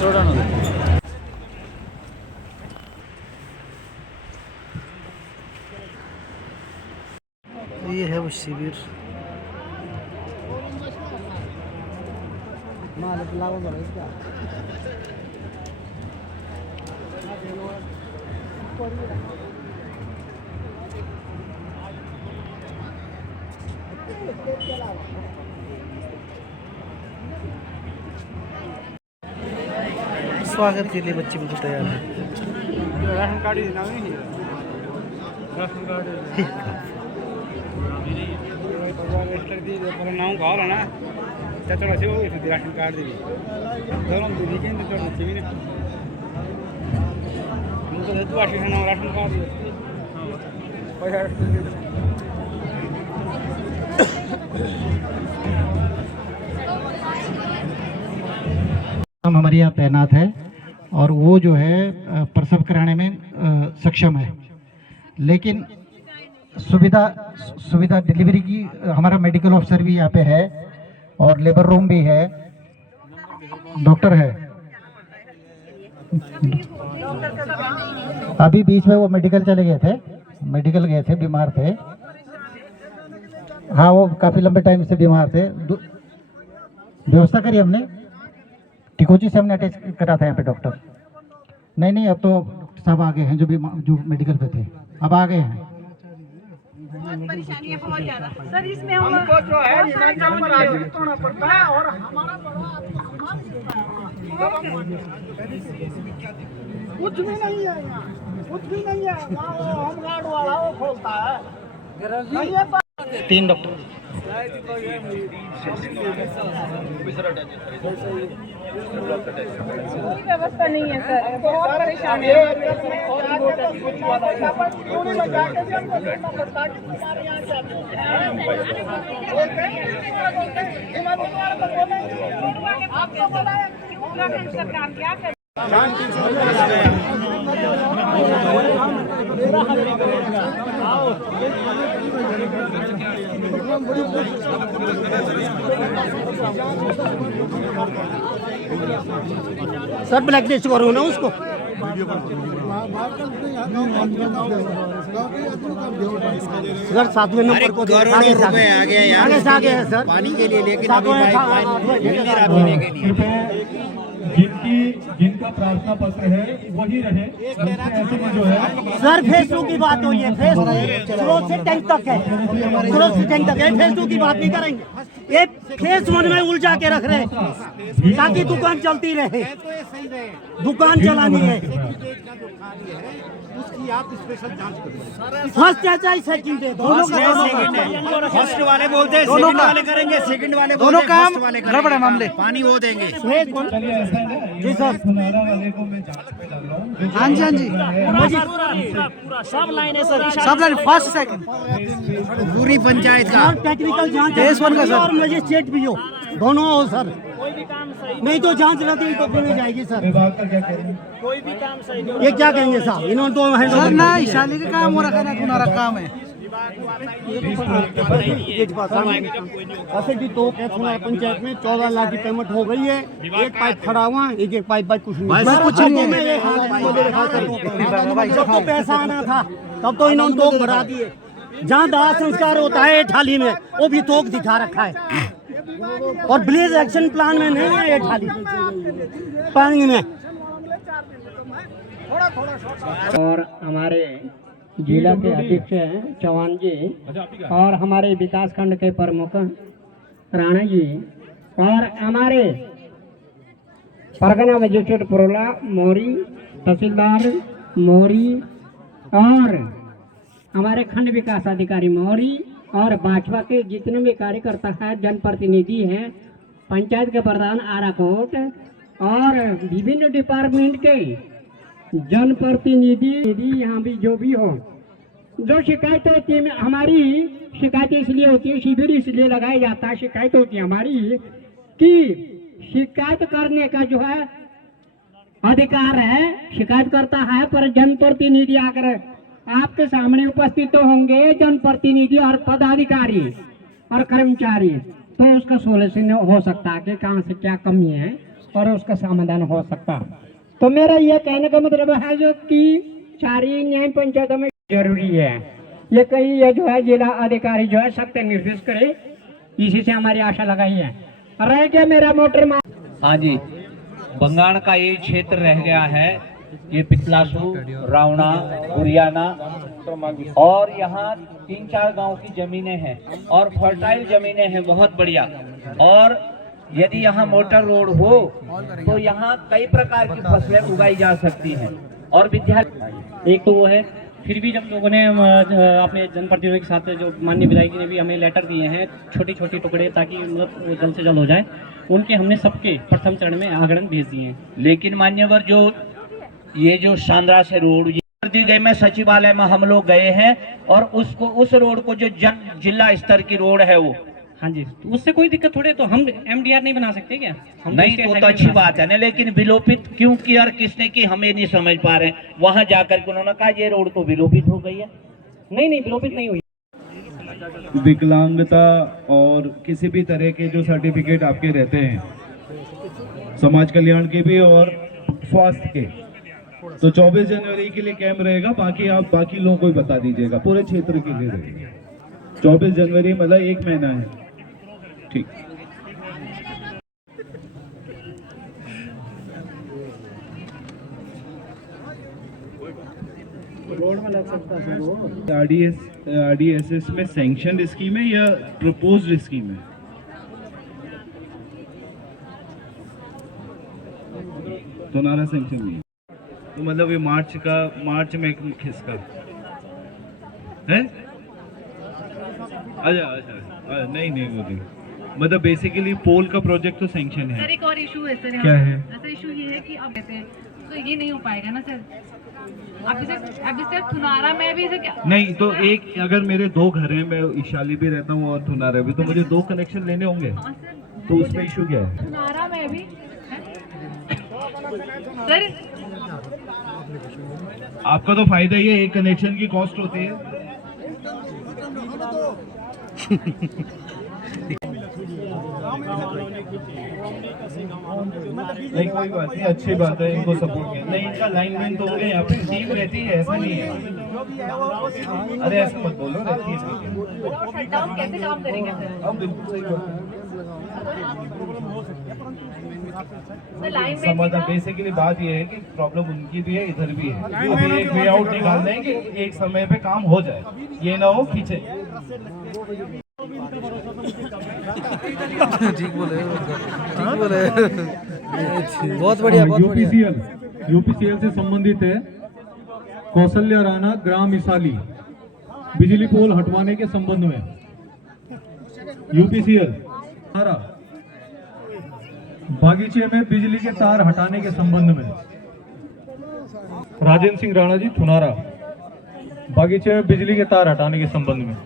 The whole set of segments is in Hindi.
ये है वो शिविर। स्वागत के लिए बच्चे बिल्कुल तैयार हैं। राशन कार्ड नहीं राशन कार्ड नाव घाल ना त्याच्यावर असे राशन कार्ड दिली धरून दिली की त्याच्यावर नसते ना तुमचं हेतू असे नाव राशन कार्ड पैसा हम हमारे यहाँ तैनात है और वो जो है प्रसव कराने में सक्षम है, लेकिन सुविधा डिलीवरी की हमारा मेडिकल ऑफिसर भी यहाँ पे है और लेबर रूम भी है, डॉक्टर है। अभी बीच में वो मेडिकल चले गए थे, बीमार थे। हाँ, वो काफी लंबे टाइम से बीमार थे। व्यवस्था करी हमने, टिकोची से हमने अटैच करा था यहाँ पे डॉक्टर। नहीं, अब तो सब आ गए हैं जो मेडिकल पे थे, अब आ गए हैं। परेशानी है बहुत ज्यादा सर, इसमें हमको जो है तोड़ना पड़ता है और हमारा कुछ भी नहीं है यहाँ, कुछ भी नहीं है। हम गार्ड वाला वो खोलता है। 3 डॉक्टर कोई व्यवस्था नहीं है सर, बहुत परेशानी है। सरकार क्या करे? सर ब्लैक लिस्ट करो ना उसको। सर 7वें नंबर को करोड़ों रुपए आ गया यार, आगे है सर पानी के लिए, लेकिन अभी मिल नहीं रहा पीने के लिए। जिनका प्रार्थना पत्र है वही रहे। ऐसे में जो है सर फेज 2 की बात हुई है, फेज 2 स्रोत से टैंक तक है, स्रोत से टैंक तक है। फेज 2 की बात नहीं करेंगे, ये फेज 1 में उलझा के रख रहे ताकि दुकान चलती रहे, दुकान चलानी है। उसकी आप स्पेशल जांच करो। फर्स्ट चाहे सेकंड दे, दोनों का फर्स्ट वाले बोलते हैं, सेकंड वाले करेंगे, सेकंड वाले दोनों काम गड़बड़ है मामले। पानी वो देंगे जी सर। हाँ जी पूरा सब लाइन है सर, सब लाइन फर्स्ट सेकंड पूरी पंचायत का टेक्निकल जांच फेज 1 का सर और मजिस्ट्रेट भी हो, दोनों हो सर। नहीं तो जांच रहती तो फिर जाएगी सर। कोई भी काम सही ये क्या कहेंगे साहब, इन्होंने तो सर ना शाली का काम हो रखा है ना, तुम्हारा काम है। ऐसे तो पंचायत में 14 लाख की पेमेंट हो गई है, एक पाइप खड़ा हुआ, एक पाइप कुछ नहीं। जब तो पैसा आना था तब तो इन्होंने तोक बढ़ा दिए। जहाँ दाह संस्कार होता है थाली में, वो भी तोक दिखा रखा है, और ब्लेज एक्शन प्लान में नहीं है ये थाली पानी में। और हमारे जिला के अध्यक्ष हैं चौहान जी, और हमारे विकास खंड के प्रमुख राणा जी, और हमारे परगना मजिस्ट्रेट पुरोला मोरी, तहसीलदार मोरी, और हमारे खंड विकास अधिकारी मोरी, और भाजपा के जितने भी कार्यकर्ता है, जनप्रतिनिधि हैं, पंचायत के प्रधान आराकोट, और विभिन्न डिपार्टमेंट के जनप्रतिनिधि यहाँ भी जो भी हो, जो शिकायत होती है, हमारी शिकायतें इसलिए होती है, शिविर इसलिए लगाया जाता है, शिकायत होती है हमारी कि शिकायत करने का जो है अधिकार है, शिकायत करता है, पर जनप्रतिनिधि आकर आपके सामने उपस्थित तो होंगे जनप्रतिनिधि और पदाधिकारी और कर्मचारी, तो उसका सोल्यूशन हो सकता है कि कहाँ से क्या कमी है और उसका समाधान हो सकता। तो मेरा यह कहने का मतलब है जो कि सारी न्याय पंचायतों में जरूरी है, ये कहीं ये जो है जिला अधिकारी जो है सख्त निर्देश करे, इसी से हमारी आशा लगाई है। रह गया मेरा मोटर मार्ग। हाँ जी, बंगाण का ये क्षेत्र रह गया है, ये पितलासू, रावणा, उरियाना और यहाँ 3-4 गांव की जमीनें हैं और फर्टाइल जमीनें हैं बहुत बढ़िया। और यदि यहाँ मोटर रोड हो तो यहाँ कई प्रकार की फसलें उगाई जा सकती हैं। और विद्यार्थी एक तो वो है, फिर भी जब लोगों ने अपने जनप्रतिनिधियों के साथ जो माननीय विधायक जी ने भी हमें लेटर दिए हैं छोटी छोटी टुकड़े, ताकि मतलब वो जल्द से जल्द हो जाए, उनके हमने सबके प्रथम चरण में आगरण भेज दिए हैं। लेकिन मान्यवर जो ये जो शानदार से रोड ये दी गई में सचिवालय में हम लोग गए हैं और उस रोड को जो जिला स्तर की रोड है वो, हाँ जी, तो उससे कोई दिक्कत थोड़े, तो हम MDR नहीं बना सकते क्या? हम नहीं तो अच्छी बात है ना, लेकिन विलोपित क्यों की और किसने की हमें नहीं समझ पा रहे। वहां जाकर के उन्होंने कहा ये रोड तो विलोपित हो गई है। नहीं विलोपित नहीं हुई। विकलांगता और किसी भी तरह के जो सर्टिफिकेट आपके रहते हैं, समाज कल्याण के भी और स्वास्थ्य के, तो 24 जनवरी के लिए कैंप रहेगा। बाकी आप बाकी लोगों को भी बता दीजिएगा, पूरे क्षेत्र के लिए रहेगा। 24 जनवरी मतलब 1 महीना है। ठीक, RDSS में सैंक्शन स्कीम है या प्रपोज्ड स्कीम है? दोनारा सैंक्शन नहीं है, तो मतलब ये मार्च में खिसका है। अच्छा नहीं वो नहीं, मतलब बेसिकली पोल का प्रोजेक्ट तो सैंक्शन है। सर एक और इशू है सर, क्या है? सर इशू ये है कि अब कहते हैं तो ये नहीं हो पाएगा ना सर। अब जैसे थुनारा में भी क्या नहीं, तो एक अगर मेरे 2 घर हैं, मैं ईशाली भी रहता हूँ और थुनारा भी, तो मुझे 2 कनेक्शन लेने होंगे। हाँ सर, तो उसमें इशू क्या है? थुनारा में भी सर आपका तो फायदा ही है, एक कनेक्शन की कॉस्ट होती है। नहीं कोई बात नहीं, अच्छी बात है, इनको सपोर्ट किया। नहीं, इनका लाइनमैन तो होंगे, यहाँ पे टीम रहती है, ऐसा नहीं है। अरे ऐसा मत बोलो, रहती है। शटडाउन कैसे काम करेंगे सर? अब बिल्कुल सही बात समाधान। बेसिकली बात यह है कि प्रॉब्लम उनकी भी है, इधर भी है। अभी एक वे आउट निकाल दें कि एक समय पे काम हो जाए, ये ना हो खींचे। ठीक बोले बहुत बढ़िया बहुत बढ़िया। यूपीसीएल से संबंधित है कौशल्या राणा ग्राम इसाली बिजली पोल हटवाने के संबंध में। यूपीसीएल बागीचे में बिजली के तार हटाने के संबंध में। राजेंद्र सिंह राणा जी, थुनारा, बागीचे में बिजली के तार हटाने के संबंध में।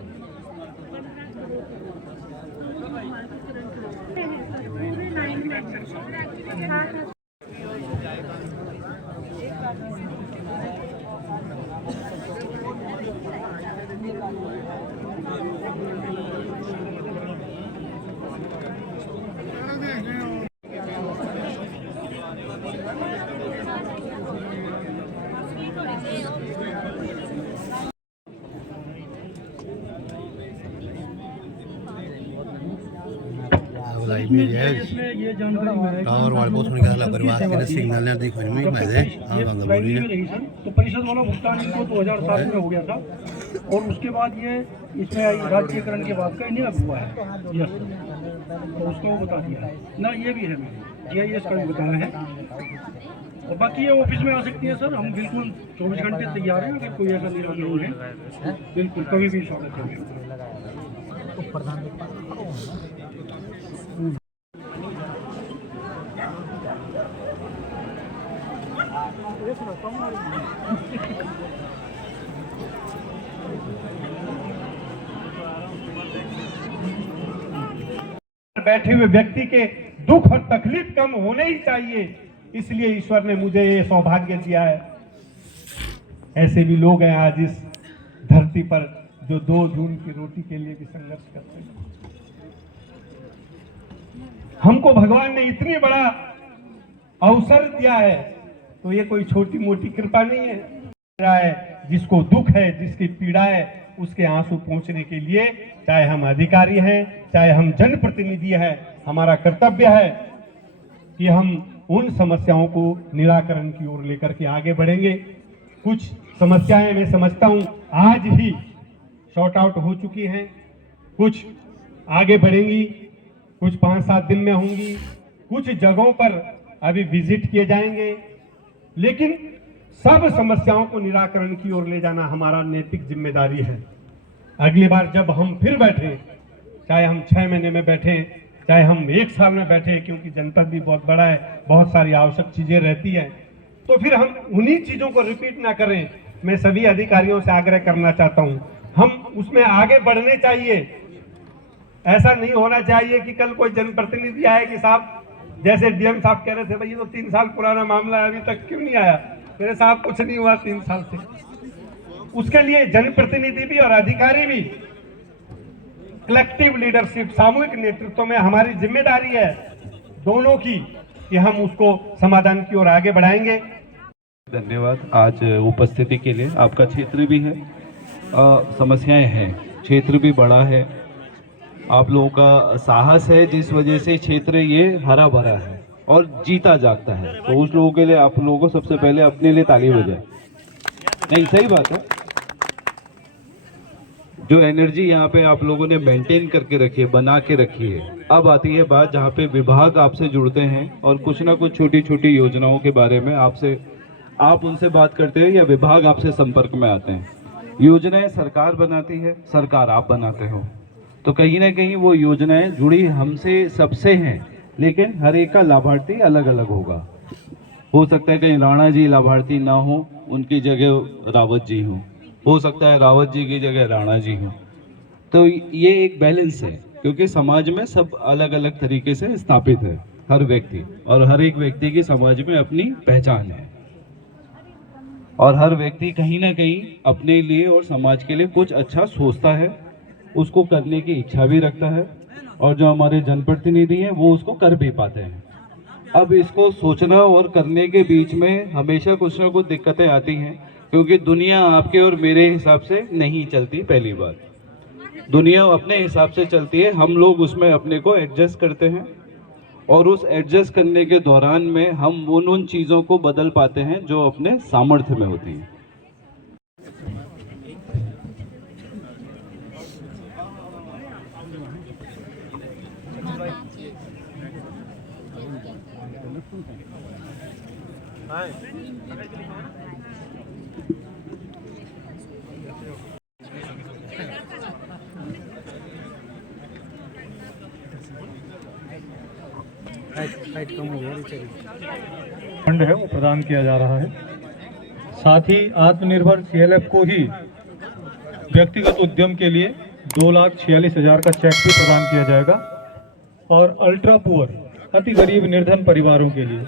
ये जानकारी टावर वाले बहुत निकाला परिवार के सिग्नल ने देखो नहीं मैं दे बंद बोली है। तो परिषद वाला भुगतान इनको 2007 में हो गया था और उसके बाद ये इसमें राज्यीकरण के बाद का इन्हें अब हुआ है। यस, तो उसको वो बता दिया है ना, ये भी है GIS का भी बताया है। और बाकी ये ऑफिस में आ सकती है सर, हम बिल्कुल 24 घंटे तैयार हैं। अगर कोई ऐसा निर्णय नहीं है बिल्कुल कभी भी स्वागत करेंगे। बैठे हुए व्यक्ति के दुख और तकलीफ कम होने ही चाहिए, इसलिए ईश्वर ने मुझे ये सौभाग्य दिया है। ऐसे भी लोग हैं आज इस धरती पर जो 2 जून की रोटी के लिए भी संघर्ष करते हैं। हमको भगवान ने इतनी बड़ा अवसर दिया है, तो ये कोई छोटी मोटी कृपा नहीं है। जिसको दुख है, जिसकी पीड़ा है, उसके आंसू पहुंचने के लिए चाहे हम अधिकारी हैं, चाहे हम जनप्रतिनिधि हैं, हमारा कर्तव्य है कि हम उन समस्याओं को निराकरण की ओर लेकर के आगे बढ़ेंगे। कुछ समस्याएं मैं समझता हूं आज ही शॉर्ट आउट हो चुकी हैं, कुछ आगे बढ़ेंगी, कुछ 5-7 दिन में होंगी, कुछ जगहों पर अभी विजिट किए जाएंगे, लेकिन सब समस्याओं को निराकरण की ओर ले जाना हमारा नैतिक जिम्मेदारी है। अगली बार जब हम फिर बैठें, चाहे हम 6 महीने में बैठें, चाहे हम 1 साल में बैठे, क्योंकि जनपद भी बहुत बड़ा है, बहुत सारी आवश्यक चीजें रहती हैं, तो फिर हम उन्हीं चीजों को रिपीट ना करें। मैं सभी अधिकारियों से आग्रह करना चाहता हूं, हम उसमें आगे बढ़ने चाहिए। ऐसा नहीं होना चाहिए कि कल कोई जनप्रतिनिधि आए कि साहब, जैसे डीएम साहब कह रहे थे, भाई ये तो 3 साल पुराना मामला है, अभी तक क्यों नहीं आया? मेरे साहब कुछ नहीं हुआ 3 साल से। उसके लिए जनप्रतिनिधि भी और अधिकारी भी, कलेक्टिव लीडरशिप, सामूहिक नेतृत्व में हमारी जिम्मेदारी है दोनों की कि हम उसको समाधान की ओर आगे बढ़ाएंगे। धन्यवाद आज उपस्थिति के लिए। आपका क्षेत्र भी है, समस्याएं हैं, क्षेत्र भी बड़ा है, आप लोगों का साहस है, जिस वजह से क्षेत्र ये हरा भरा है और जीता जागता है। तो उस लोगों के लिए आप लोगों को सबसे पहले अपने लिए ताली बजाए। नहीं, सही बात है। जो एनर्जी यहाँ पे आप लोगों ने मेंटेन करके रखी है, बना के रखी है, अब आती है बात जहाँ पे विभाग आपसे जुड़ते हैं और कुछ ना कुछ छोटी छोटी योजनाओं के बारे में आप उनसे बात करते हैं या विभाग आपसे संपर्क में आते हैं। योजनाएं सरकार बनाती है, सरकार आप बनाते हो, तो कहीं ना कहीं वो योजनाएं जुड़ी हमसे सबसे हैं, लेकिन हर एक का लाभार्थी अलग अलग होगा। हो सकता है कहीं राणा जी लाभार्थी ना हो, उनकी जगह रावत जी हो सकता है रावत जी की जगह राणा जी हो। तो ये एक बैलेंस है, क्योंकि समाज में सब अलग अलग तरीके से स्थापित है हर व्यक्ति, और हर एक व्यक्ति की समाज में अपनी पहचान है, और हर व्यक्ति कहीं ना कहीं अपने लिए और समाज के लिए कुछ अच्छा सोचता है, उसको करने की इच्छा भी रखता है, और जो हमारे जनप्रतिनिधि हैं वो उसको कर भी पाते हैं। अब इसको सोचना और करने के बीच में हमेशा कुछ ना कुछ दिक्कतें आती हैं, क्योंकि दुनिया आपके और मेरे हिसाब से नहीं चलती। पहली बात, दुनिया अपने हिसाब से चलती है, हम लोग उसमें अपने को एडजस्ट करते हैं, और उस एडजस्ट करने के दौरान में हम उन चीज़ों को बदल पाते हैं जो अपने सामर्थ्य में होती हैं। फंड है वो प्रदान किया जा रहा है। साथ ही आत्मनिर्भर CLF को ही व्यक्तिगत उद्यम के लिए 2,46,000 का चेक भी प्रदान किया जाएगा, और अल्ट्रा पुअर अति गरीब निर्धन परिवारों के लिए